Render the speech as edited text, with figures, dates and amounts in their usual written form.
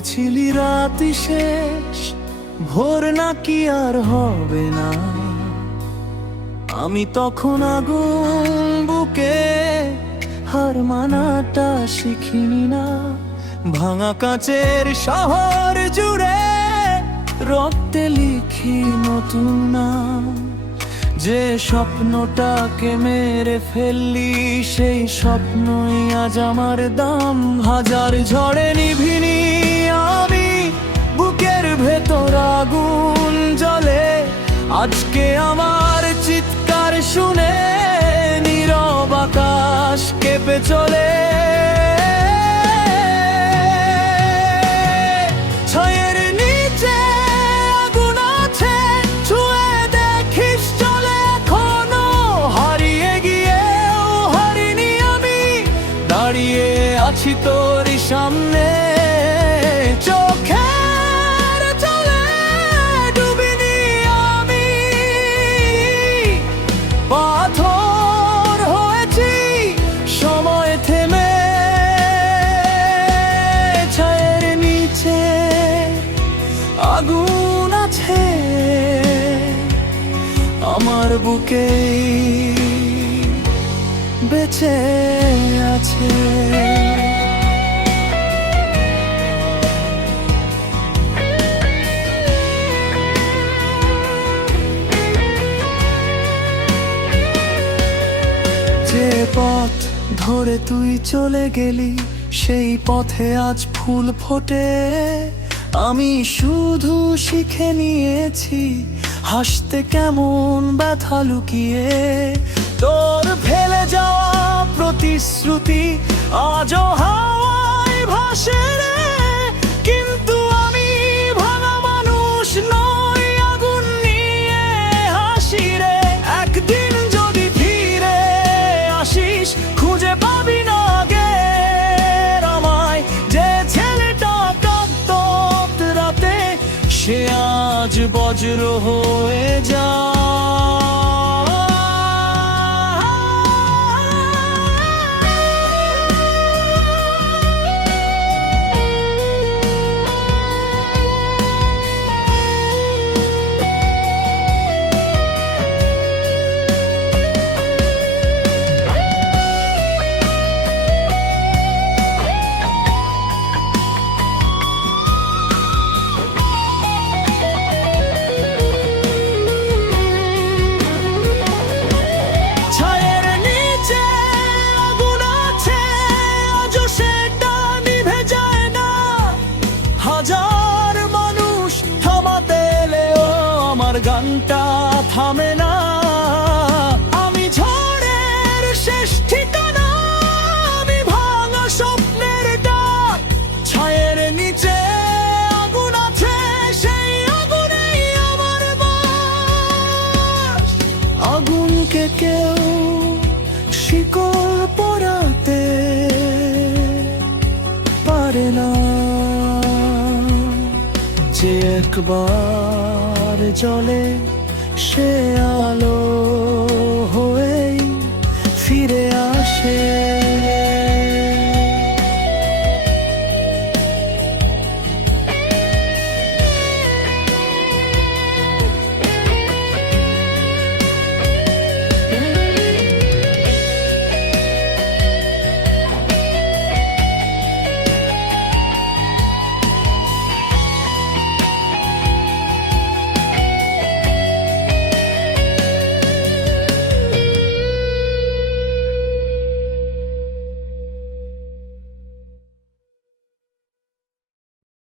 ভেবেছিলি রাতি শেষ, ভোর নাকি আর হবে না। আমি তখন আগুন বুকে হার মানাটা শিখিনি না। ভাঙা কাচের শহর জুড়ে রক্তে লিখি নতুন নাম। যে স্বপ্নটাকে মেরে ফেললি, সেই স্বপ্নই আজ আমার দাম। হাজার ঝড়ে নিভিনি আমি, বুকের ভেতর আগুন জ্বলে। আজকে আমার চিৎকার শুনে নীরব আকাশ কেঁপে চলে। ছায়ের নিচে আগুন আছে, ছুঁয়ে দেখিস চলে এখনো। হারিয়ে গিয়েও হারিনি আমি, দাঁড়িয়ে আছি তোরই সামনে। চোখের জলে ডুবিনি আমি, পাথর হয়েছি সময় থেমে। ছায়ের নিচে আগুন আছে, আমার বুকেই বেঁচে আছে। যে পথ ধরে তুই চলে গেলি, সেই পথে আজ ফুল ফোটে। আমি শুধু শিখে নিয়েছি হাসতে কেমন ব্যথা লুকিয়ে। তোর ফেলে যাওয়া প্রতিশ্রুতি আজও হাওয়ায় ভাসে রে। কিন্তু আমি ভাঙা মানুষ নই, আগুন নিয়ে হাসি রে। একদিন যদি ফিরে আসিস, খুঁজে পাবি না আগের আমায়। যে ছেলেটা কাঁদত রাতে, সে আজ বজ্র হয়ে যায়। হাজার মানুষ থামাতে এলেও আমার গানটা থামে না। আমি ঝড়ের শেষ ঠিকানা, আমি ভাঙা স্বপ্নের ডাক। ছায়ের নিচে আগুন আছে, সেই আগুনেই আমার বাস। আগুনকে কেউ শিকল পরাতে পারে না। যে একবার জ্বলে, সে আলো হয়ে ফিরে আসে।